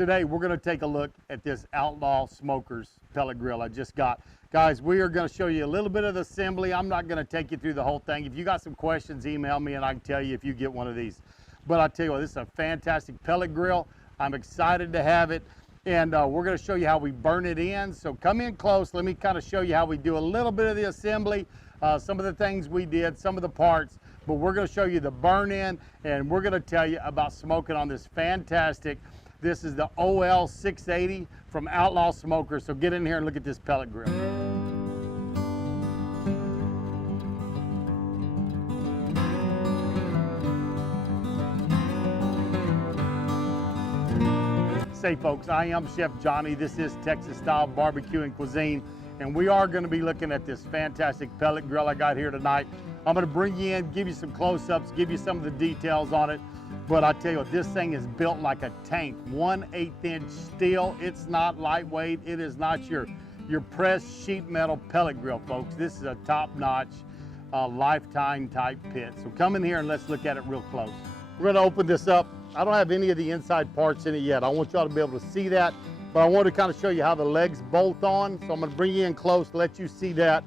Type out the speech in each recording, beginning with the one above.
Today we're going to take a look at this Outlaw Smokers pellet grill I just got. Guys, we are going to show you a little bit of the assembly. I'm not going to take you through the whole thing. If you got some questions, email me and I can tell you if you get one of these. But I tell you what, this is a fantastic pellet grill. I'm excited to have it. And we're going to show you how we burn it in. So come in close. Let me kind of show you how we do a little bit of the assembly, some of the things we did, some of the parts. But we're going to show you the burn in, and we're going to tell you about smoking on this fantastic. This is the OL 680 from Outlaw Smokers. So get in here and look at this pellet grill. Say folks, I am Chef Johnny. This is Texas style barbecue and cuisine, and we are going to be looking at this fantastic pellet grill I got here tonight. I'm going to bring you in, give you some close-ups, give you some of the details on it. But I tell you what, this thing is built like a tank, 1/8 inch steel. It's not lightweight. It is not your pressed sheet metal pellet grill, folks. This is a top-notch, lifetime type pit. So come in here and let's look at it real close. We're going to open this up. I don't have any of the inside parts in it yet. I want y'all to be able to see that, but I want to kind of show you how the legs bolt on. So I'm going to bring you in close, let you see that,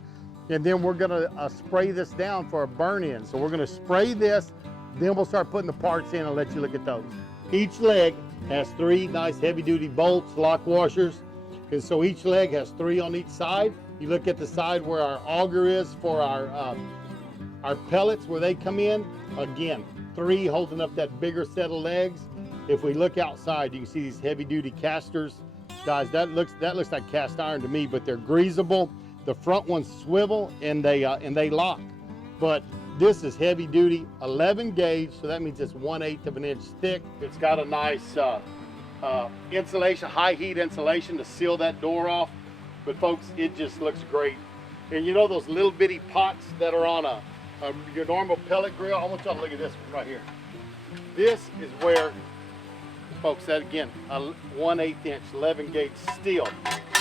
and then we're going to spray this down for a burn in. So we're going to spray this, then we'll start putting the parts in and let you look at those. Each leg has 3 nice heavy duty bolts, lock washers, and so each leg has 3 on each side. You look at the side where our auger is for our pellets, where they come in, again, 3 holding up that bigger set of legs. If we look outside, you can see these heavy duty casters. Guys, that looks like cast iron to me, but they're greasable. The front ones swivel and they lock. But this is heavy duty, 11 gauge, so that means it's 1/8 of an inch thick. It's got a nice insulation, high heat insulation to seal that door off. But folks, it just looks great. And you know those little bitty pots that are on your normal pellet grill? I want y'all to look at this one right here. This is where, folks, that again, a 1/8 inch, 11 gauge steel.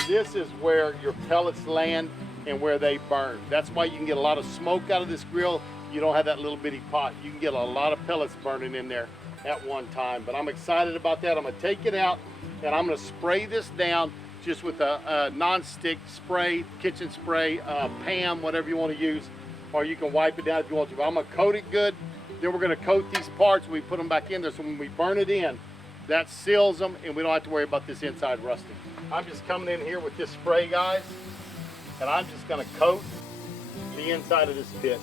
This is where your pellets land and where they burn. That's why you can get a lot of smoke out of this grill. You don't have that little bitty pot. You can get a lot of pellets burning in there at one time. But I'm excited about that. I'm gonna take it out and I'm gonna spray this down just with a non-stick spray, kitchen spray, Pam, whatever you want to use, or you can wipe it down if you want to. But I'm gonna coat it good. Then we're gonna coat these parts. We put them back in there, so when we burn it in, that seals them and we don't have to worry about this inside rusting. I'm just coming in here with this spray, guys, and I'm just gonna coat the inside of this pit.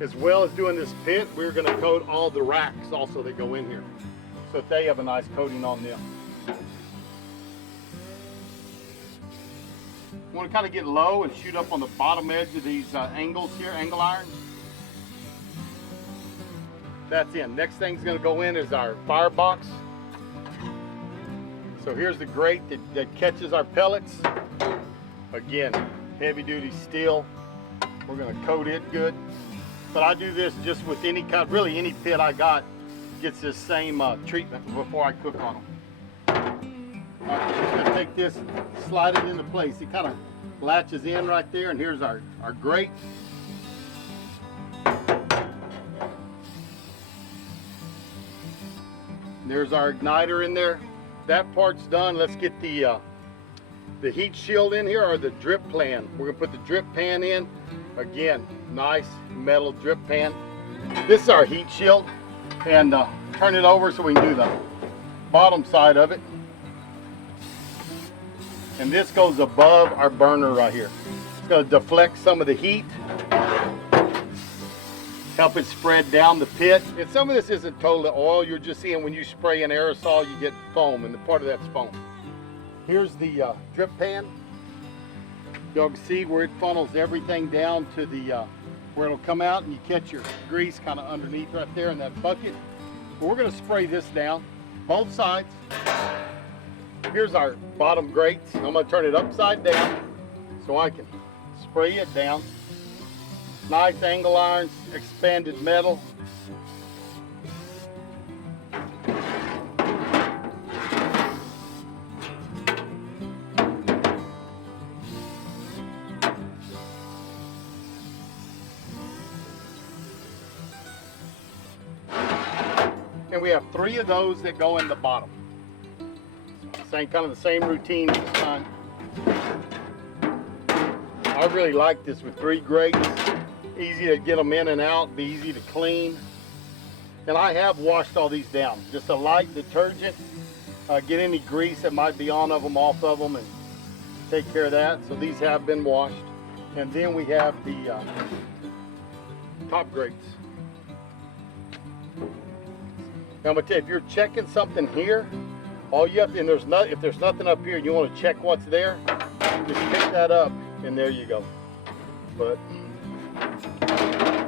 As well as doing this pit, we're going to coat all the racks also that go in here, so that they have a nice coating on them. You want to kind of get low and shoot up on the bottom edge of these angles here, angle irons. That's in. Next thing's going to go in is our firebox. So here's the grate that catches our pellets. Again, heavy duty steel. We're going to coat it good. But I do this just with any kind, really any pit I got gets this same treatment before I cook on them. All right, I'm just gonna take this, slide it into place. It kind of latches in right there, and here's our grate. There's our igniter in there. That part's done. Let's get the heat shield in here, or the drip pan. We're gonna put the drip pan in. Again, nice metal drip pan. This is our heat shield, and turn it over so we can do the bottom side of it. And this goes above our burner right here. It's going to deflect some of the heat, help it spread down the pit. And some of this isn't totally oil. You're just seeing when you spray an aerosol, you get foam, and the part of that's foam. Here's the drip pan. Y'all can see where it funnels everything down to the where it'll come out, and you catch your grease kind of underneath right there in that bucket. But we're going to spray this down both sides. Here's our bottom grates. I'm going to turn it upside down so I can spray it down. Nice angle irons, expanded metal. And we have 3 of those that go in the bottom. Same kind of the same routine this time. I really like this with 3 grates. Easy to get them in and out, be easy to clean. And I have washed all these down. Just a light detergent. Get any grease that might be on of them off of them and take care of that. So these have been washed. And then we have the top grates. Now I'm gonna tell you, if you're checking something here, all you have to, and if there's nothing up here, you want to check what's there, just pick that up and there you go. But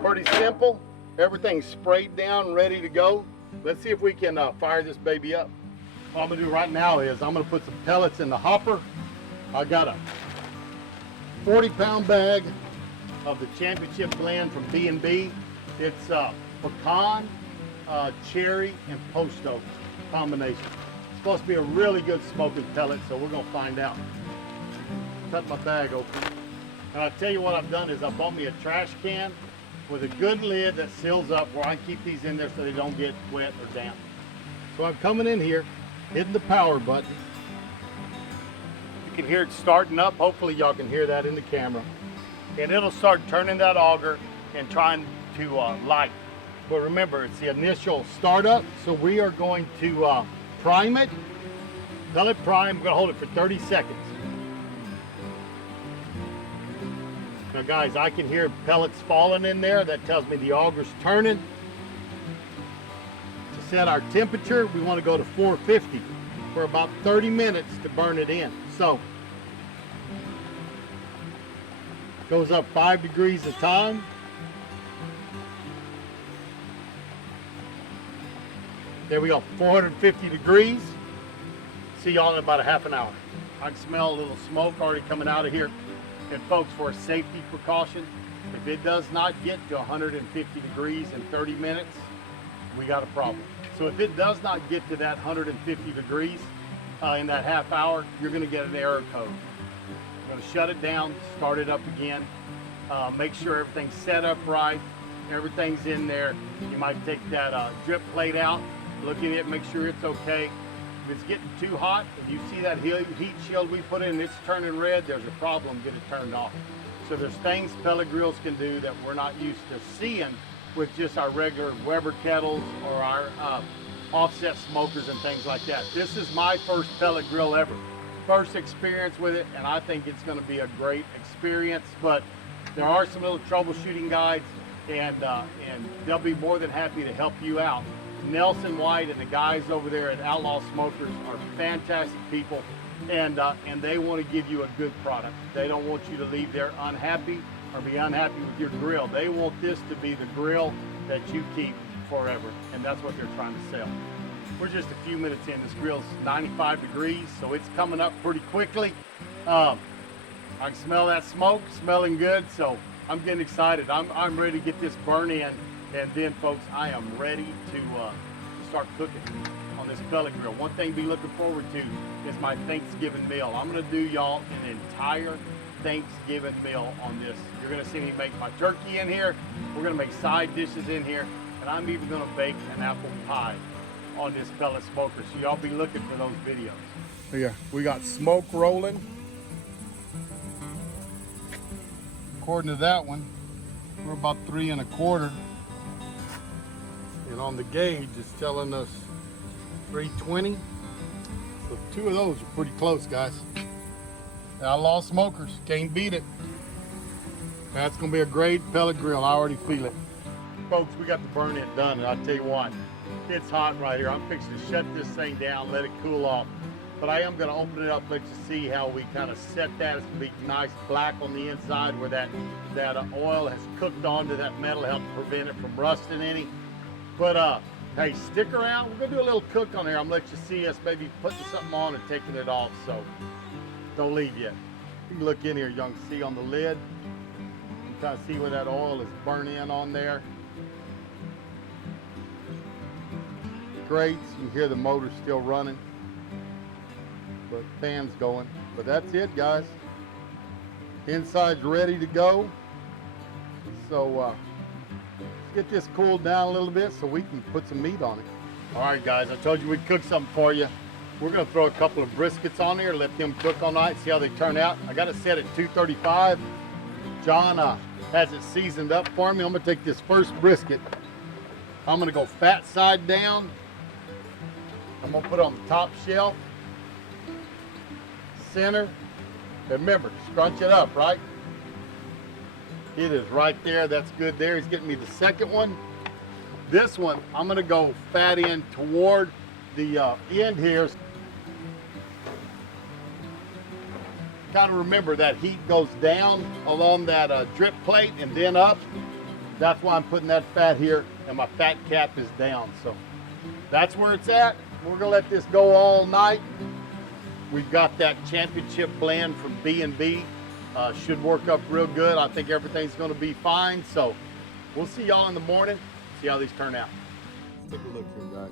pretty simple. Everything's sprayed down, ready to go. Let's see if we can fire this baby up. What I'm gonna do right now is I'm gonna put some pellets in the hopper. I got a 40-pound bag of the championship blend from B&B. It's pecan, cherry, and post oak combination. It's supposed to be a really good smoking pellet, so we're gonna find out. Cut my bag open. And I'll tell you what I've done is I bought me a trash can with a good lid that seals up where I keep these in there so they don't get wet or damp. So I'm coming in here, hitting the power button. You can hear it starting up. Hopefully y'all can hear that in the camera. And it'll start turning that auger and trying to light. But remember, it's the initial startup, so we are going to prime it. Pellet prime, we're gonna hold it for 30 seconds. Now guys, I can hear pellets falling in there. That tells me the auger's turning. To set our temperature, we want to go to 450 for about 30 minutes to burn it in. So, goes up 5 degrees a time. There we go, 450 degrees. See y'all in about a half an hour. I can smell a little smoke already coming out of here. And folks, for a safety precaution, if it does not get to 150 degrees in 30 minutes, we got a problem. So if it does not get to that 150 degrees in that half hour, you're gonna get an error code. You're gonna shut it down, start it up again, make sure everything's set up right, everything's in there. You might take that drip plate out, look at it, make sure it's okay. If it's getting too hot, if you see that heat shield we put in and it's turning red, there's a problem, get it turned off. So there's things pellet grills can do that we're not used to seeing with just our regular Weber kettles or our offset smokers and things like that. This is my first pellet grill ever. First experience with it, and I think it's gonna be a great experience, but there are some little troubleshooting guides, and they'll be more than happy to help you out. Nelson White and the guys over there at Outlaw Smokers are fantastic people, and they want to give you a good product. They don't want you to leave there unhappy or be unhappy with your grill. They want this to be the grill that you keep forever, and that's what they're trying to sell. We're just a few minutes in. This grill's 95 degrees, so it's coming up pretty quickly. I can smell that smoke, smelling good, so I'm getting excited. I'm ready to get this burn in. And then, folks, I am ready to start cooking on this pellet grill. One thing to be looking forward to is my Thanksgiving meal. I'm going to do y'all an entire Thanksgiving meal on this. You're going to see me make my turkey in here. We're going to make side dishes in here. And I'm even going to bake an apple pie on this pellet smoker. So y'all be looking for those videos. Yeah, we got smoke rolling. According to that one, we're about 3 1/4. And on the gauge, it's telling us 320. So 2 of those are pretty close, guys. Outlaw Smokers, can't beat it. That's gonna be a great pellet grill, I already feel it. Folks, we got the burn it done, and I'll tell you what, it's hot right here. I'm fixing to shut this thing down, let it cool off. But I am gonna open it up, let you see how we kind of set that. It's gonna be nice black on the inside where that oil has cooked onto that metal, help prevent it from rusting any. But hey, stick around. We're gonna do a little cook on here. I'm gonna let you see us maybe putting something on and taking it off, so don't leave yet. You can look in here, y'all can see on the lid. You can kind of see where that oil is burnt in on there. Grates, you can hear the motor still running, but fan's going. But that's it, guys. Inside's ready to go. So let's get this cooled down a little bit so we can put some meat on it. All right, guys, I told you we'd cook something for you. We're gonna throw a couple of briskets on there, let them cook all night, see how they turn out. I got it set at 235. John has it seasoned up for me. I'm gonna take this first brisket. I'm gonna go fat side down. I'm gonna put it on the top shelf, center. And remember, scrunch it up, right? It is right there, that's good there. He's getting me the second one. This one, I'm gonna go fat in toward the end here. Gotta remember that heat goes down along that drip plate and then up. That's why I'm putting that fat here, and my fat cap is down. So that's where it's at. We're gonna let this go all night. We've got that championship blend from B&B. Should work up real good. I think everything's gonna be fine. So we'll see y'all in the morning, see how these turn out. Let's take a look here, guys.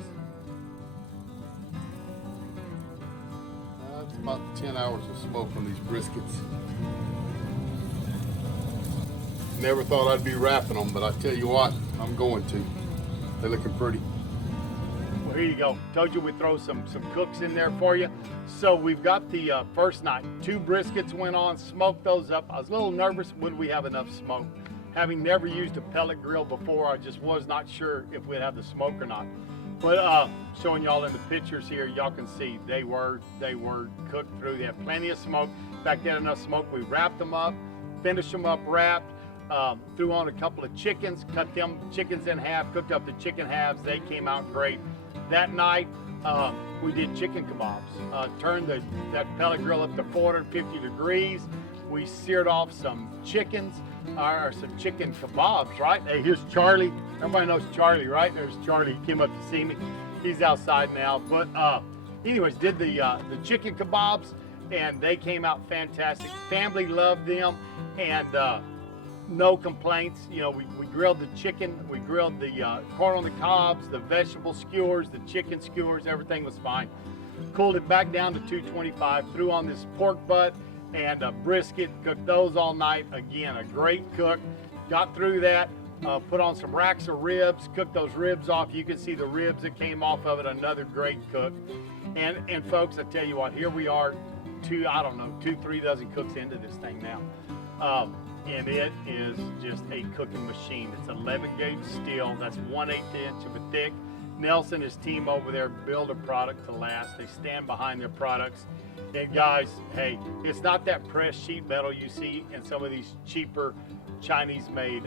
That's about 10 hours of smoke on these briskets. Never thought I'd be wrapping them, but I tell you what, I'm going to. They're looking pretty. Well, here you go. Told you we'd throw some cooks in there for you. So we've got the first night. 2 briskets went on, smoked those up. I was a little nervous, would we have enough smoke? Having never used a pellet grill before, I just was not sure if we'd have the smoke or not. But showing y'all in the pictures here, y'all can see they were cooked through. They had plenty of smoke. In fact, they had enough smoke. We wrapped them up, finished them up wrapped, threw on a couple of chickens, cut them chickens in half, cooked up the chicken halves. They came out great. That night, we did chicken kebabs. Turned that pellet grill up to 450 degrees. We seared off some chickens, or some chicken kebabs, right? Hey, here's Charlie. Everybody knows Charlie, right? There's Charlie. He came up to see me. He's outside now. But anyways, did the chicken kebabs, and they came out fantastic. Family loved them, and no complaints. You know, we grilled the chicken, we grilled the corn on the cobs, the vegetable skewers, the chicken skewers, everything was fine. Cooled it back down to 225, threw on this pork butt and a brisket, cooked those all night. Again, a great cook. Got through that, put on some racks of ribs, cooked those ribs off. You can see the ribs that came off of it, another great cook. And folks, I tell you what, here we are, 2-3 dozen cooks into this thing now. And it is just a cooking machine. It's 11 gauge steel, that's 1/8 inch of a thick. Nelson and his team over there build a product to last. They stand behind their products. And guys, hey, it's not that pressed sheet metal you see in some of these cheaper Chinese-made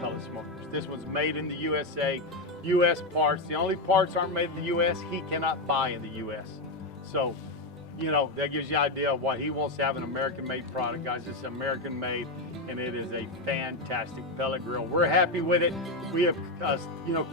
pellet smokers. This one's made in the USA, US parts. The only parts aren't made in the US he cannot buy in the US. So, you know, that gives you an idea of what he wants to have, an American-made product. Guys, it's American-made, and it is a fantastic pellet grill. We're happy with it. We have,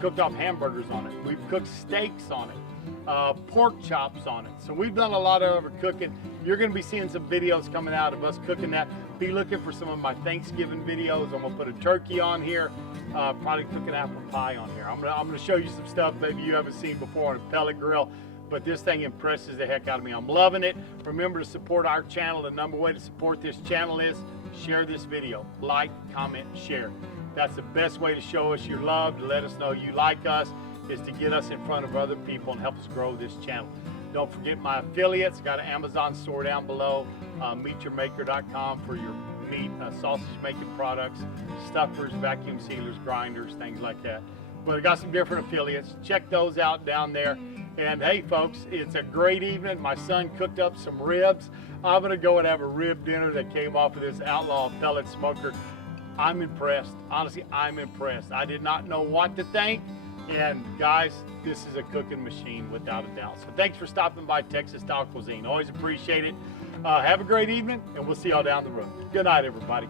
cooked off hamburgers on it. We've cooked steaks on it, pork chops on it. So we've done a lot of other cooking. You're gonna be seeing some videos coming out of us cooking that. Be looking for some of my Thanksgiving videos. I'm gonna put a turkey on here, probably cooking apple pie on here. I'm gonna show you some stuff maybe you haven't seen before on a pellet grill. But this thing impresses the heck out of me. I'm loving it. Remember to support our channel. The number way to support this channel is share this video. Like, comment, share. That's the best way to show us your love, to let us know you like us, is to get us in front of other people and help us grow this channel. Don't forget my affiliates. Got an Amazon store down below, meatyourmaker.com for your meat, sausage making products, stuffers, vacuum sealers, grinders, things like that. But I got some different affiliates. Check those out down there. And hey folks, it's a great evening. My son cooked up some ribs. I'm gonna go and have a rib dinner that came off of this Outlaw pellet smoker. I'm impressed. Honestly, I'm impressed. I did not know what to think. And guys, this is a cooking machine without a doubt. So thanks for stopping by Texas Style Cuisine. Always appreciate it. Have a great evening, and we'll see y'all down the road. Good night, everybody.